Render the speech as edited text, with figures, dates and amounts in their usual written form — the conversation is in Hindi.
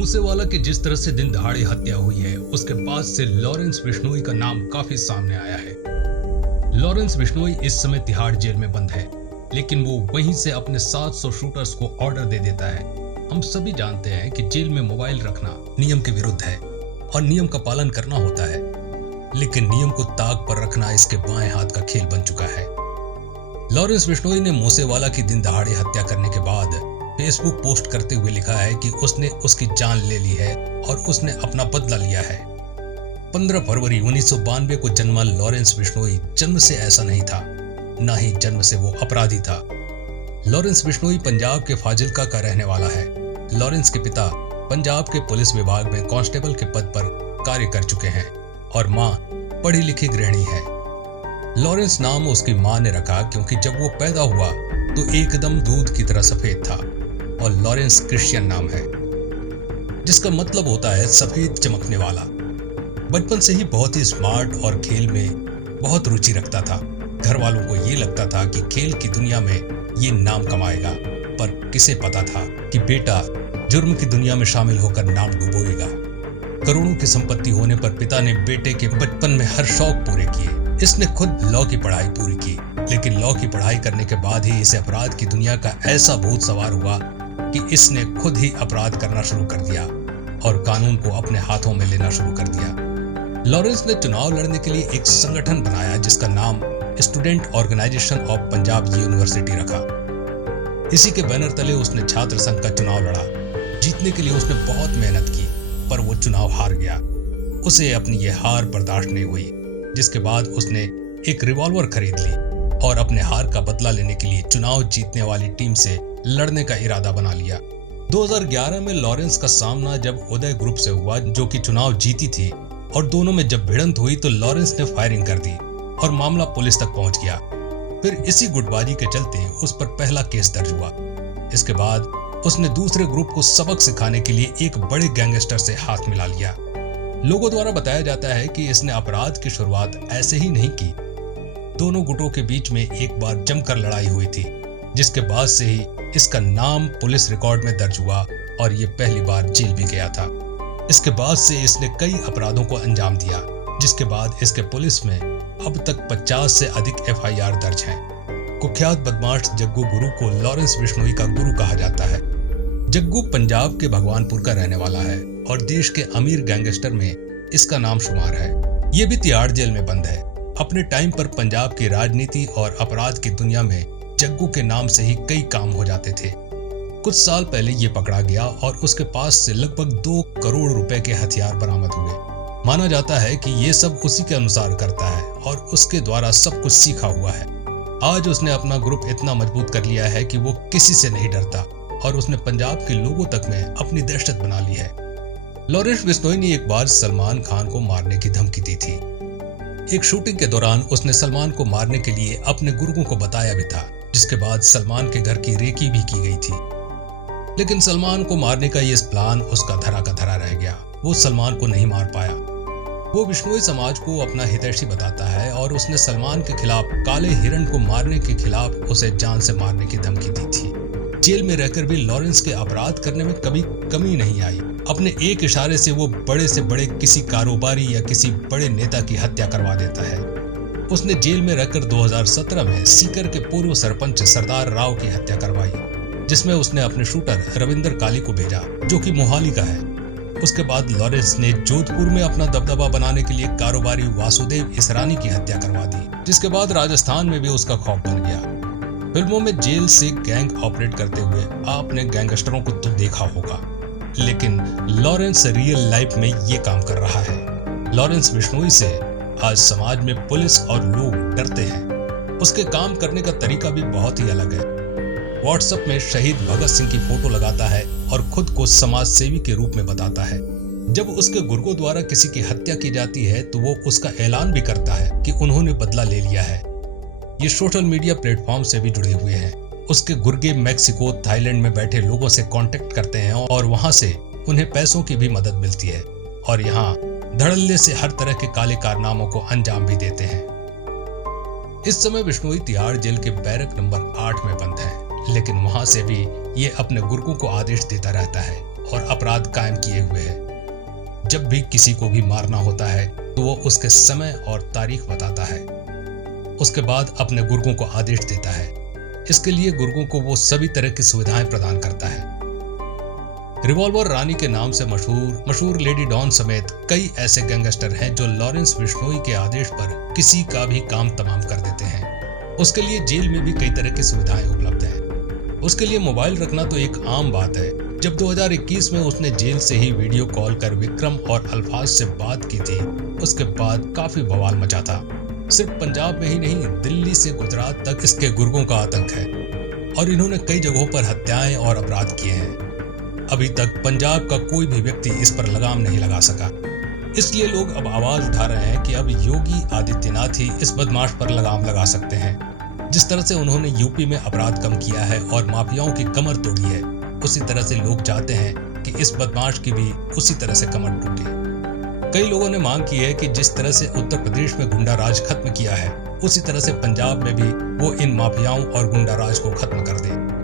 मूसेवाला की जिस तरह से दिन दहाड़े हत्या हुई है, उसके बाद से लॉरेंस बिश्नोई का नाम काफी सामने आया है। लॉरेंस बिश्नोई इस समय तिहाड़ जेल में बंद है, लेकिन वो वहीं से अपने 700 शूटर्स को ऑर्डर दे देता है। हम सभी जानते हैं कि जेल में मोबाइल रखना नियम के विरुद्ध है और नियम का पालन करना होता है, लेकिन नियम को ताक पर रखना इसके बाएं हाथ का खेल बन चुका है। लॉरेंस बिश्नोई ने मूसेवाला की दिन दहाड़े हत्या करने के बाद फेसबुक पोस्ट करते हुए लिखा है कि उसने उसकी जान ले ली है और उसने अपना बदला लिया है। 15 फरवरी 1992 को जन्मा लॉरेंस बिश्नोई जन्म से ऐसा नहीं था, ना ही जन्म से वो अपराधी था। लॉरेंस बिश्नोई पंजाब के फाजिल्का का रहने वाला है। लॉरेंस के पिता पंजाब के पुलिस विभाग में कांस्टेबल के पद पर कार्य कर चुके हैं और मां पढ़ी लिखी गृहिणी है। लॉरेंस नाम उसकी मां ने रखा क्योंकि जब वो पैदा हुआ तो एकदम दूध की तरह सफेद था और लॉरेंस क्रिश्चियन नाम है, जिसका मतलब होता है सफेद चमकने वाला। बचपन से ही बहुत ही स्मार्ट और खेल में बहुत रुचि रखता था। घर वालों को ये लगता था कि खेल की दुनिया में ये नाम कमाएगा, पर किसे पता था कि बेटा जुर्म की दुनिया में शामिल होकर नाम डुबोएगा। करोड़ों की संपत्ति होने पर पिता ने बेटे के बचपन में हर शौक पूरे किए। इसने खुद लॉ की पढ़ाई पूरी की, लेकिन लॉ की पढ़ाई करने के बाद ही इसे अपराध की दुनिया का ऐसा भूत सवार हुआ कि इसने खुद ही अपराध करना शुरू कर दिया और कानून को अपने हाथों में लेना शुरू कर दिया। लॉरेंस ने चुनाव लड़ने के लिए एक संगठन बनाया जिसका नाम student organisation of Punjab university रखा। इसी के बैनर तले उसने छात्र संघ का चुनाव लड़ा। जीतने के लिए उसने बहुत मेहनत की, पर वो चुनाव हार गया। उसे अपनी ये हार बर्दाश्त नहीं हुई, जिसके बाद उसने एक रिवॉल्वर खरीद ली और अपने हार का बदला लेने के लिए चुनाव जीतने वाली टीम से लड़ने का इरादा बना लिया। 2011 में लॉरेंस का सामना जब उदय ग्रुप से हुआ, जो कि चुनाव जीती थी, और दोनों में जब भिड़ंत हुई तो लॉरेंस ने फायरिंग कर दी और मामला पुलिस तक पहुंच गया। फिर इसी गुटबाजी के चलते उस पर पहला केस दर्ज हुआ। इसके बाद उसने दूसरे ग्रुप को सबक सिखाने के लिए एक बड़े गैंगस्टर से हाथ मिला लिया। लोगों द्वारा बताया जाता है कि इसने अपराध की शुरुआत ऐसे ही नहीं की। दोनों गुटों के बीच में एक बार जमकर लड़ाई हुई थी, जिसके बाद से ही इसका नाम पुलिस रिकॉर्ड में दर्ज हुआ और ये पहली बार जेल भी गया था। इसके बाद से इसने कई अपराधों को अंजाम दिया, जिसके बाद इसके पुलिस में अब तक 50 से अधिक FIR दर्ज हैं। कुख्यात बदमाश जग्गू गुरु को लॉरेंस बिश्नोई का गुरु कहा जाता है। जग्गू पंजाब के भगवानपुर का रहने वाला है और देश के अमीर गैंगस्टर में इसका नाम शुमार है। ये भी तिहाड़ जेल में बंद है। अपने टाइम पर पंजाब की राजनीति और अपराध की दुनिया में जग्गू के नाम से ही कई काम हो जाते थे। कुछ साल पहले ये पकड़ा गया और उसके पास से लगभग 2 करोड़ रुपए के हथियार बरामद हुए। माना जाता है कि ये सब उसी के अनुसार करता है और उसके द्वारा सब कुछ सीखा हुआ है। आज उसने अपना ग्रुप इतना मजबूत कर लिया है कि वो किसी से नहीं डरता और उसने पंजाब के लोगों तक में अपनी दहशत बना ली है। लॉरेंस बिश्नोई ने एक बार सलमान खान को मारने की धमकी दी थी। एक शूटिंग के दौरान उसने सलमान को मारने के लिए अपने गुर्गों को बताया भी था, जिसके बाद सलमान के घर की रेकी भी की गई थी। लेकिन सलमान को मारने का ये प्लान उसका धरा का धरा रह गया। वो सलमान को नहीं मार पाया। वो बिश्नोई समाज को अपना हितैषी बताता है और उसने सलमान के खिलाफ काले हिरण को मारने के खिलाफ उसे जान से मारने की धमकी दी थी। जेल में रहकर भी लॉरेंस के अपराध करने में कभी कमी नहीं आई। अपने एक इशारे से वो बड़े से बड़े किसी कारोबारी या किसी बड़े नेता की हत्या करवा देता है। उसने जेल में रहकर 2017 में सीकर के पूर्व सरपंच सरदार राव की हत्या करवाई, जिसमें उसने अपने शूटर रविंदर काली को भेजा, जो कि मोहाली का है। उसके बाद लॉरेंस ने जोधपुर में अपना दबदबा बनाने के लिए कारोबारी वासुदेव इसरानी की हत्या करवा दी, जिसके बाद राजस्थान में भी उसका खौफ बन गया। फिल्मों में जेल से गैंग ऑपरेट करते हुए आपने गैंगस्टरों को तो देखा होगा, लेकिन लॉरेंस रियल लाइफ में ये काम कर रहा है। लॉरेंस बिश्नोई से आज समाज में पुलिस और लोग डरते हैं। उसके काम करने का तरीका भी बहुत ही अलग है। व्हाट्सएप में शहीद भगत सिंह की फोटो लगाता है और खुद को समाज सेवी के रूप में बताता है। जब उसके गुर्गों द्वारा किसी की हत्या की जाती है तो वो उसका ऐलान भी करता है कि उन्होंने बदला ले लिया है। ये सोशल मीडिया प्लेटफॉर्म से भी जुड़े हुए हैं। उसके गुर्गे मैक्सिको, थाईलैंड में बैठे लोगों से कांटेक्ट करते हैं और वहां से उन्हें पैसों की भी मदद मिलती है और यहाँ धड़ल्ले से हर तरह के काले कारनामों को अंजाम भी देते हैं। इस समय बिश्नोई तिहाड़ जेल के बैरक नंबर 8 में बंद है, लेकिन वहां से भी ये अपने गुर्गों को आदेश देता रहता है और अपराध कायम किए हुए है। जब भी किसी को भी मारना होता है तो वो उसके समय और तारीख बताता है। उसके बाद अपने गुर्गों को आदेश देता है। इसके लिए गुर्गों को वो सभी तरह की सुविधाएं प्रदान करता है। रिवॉल्वर रानी के नाम से मशहूर लेडी डॉन समेत कई ऐसे गैंगस्टर हैं जो लॉरेंस बिश्नोई के आदेश पर किसी का भी काम तमाम कर देते हैं। उसके लिए जेल में भी कई तरह की सुविधाएं उपलब्ध हैं। उसके लिए मोबाइल रखना तो एक आम बात है। जब 2021 में उसने जेल से ही वीडियो कॉल कर विक्रम और अल्फाज से बात की थी, उसके बाद काफी बवाल मचा था। सिर्फ पंजाब में ही नहीं, दिल्ली से गुजरात तक इसके गुर्गों का आतंक है और इन्होंने कई जगहों पर हत्याएं और अपराध किए हैं। अभी तक पंजाब का कोई भी व्यक्ति इस पर लगाम नहीं लगा सका। इसलिए लोग अब आवाज उठा रहे हैं कि अब योगी आदित्यनाथ ही इस बदमाश पर लगाम लगा सकते हैं। जिस तरह से उन्होंने यूपी में अपराध कम किया है और माफियाओं की कमर तोड़ी है, उसी तरह से लोग चाहते हैं कि इस बदमाश की भी उसी तरह से कमर टूटे। कई लोगों ने मांग की है कि जिस तरह से उत्तर प्रदेश में गुंडा राज खत्म किया है, उसी तरह से पंजाब में भी वो इन माफियाओं और गुंडा राज को खत्म कर दे।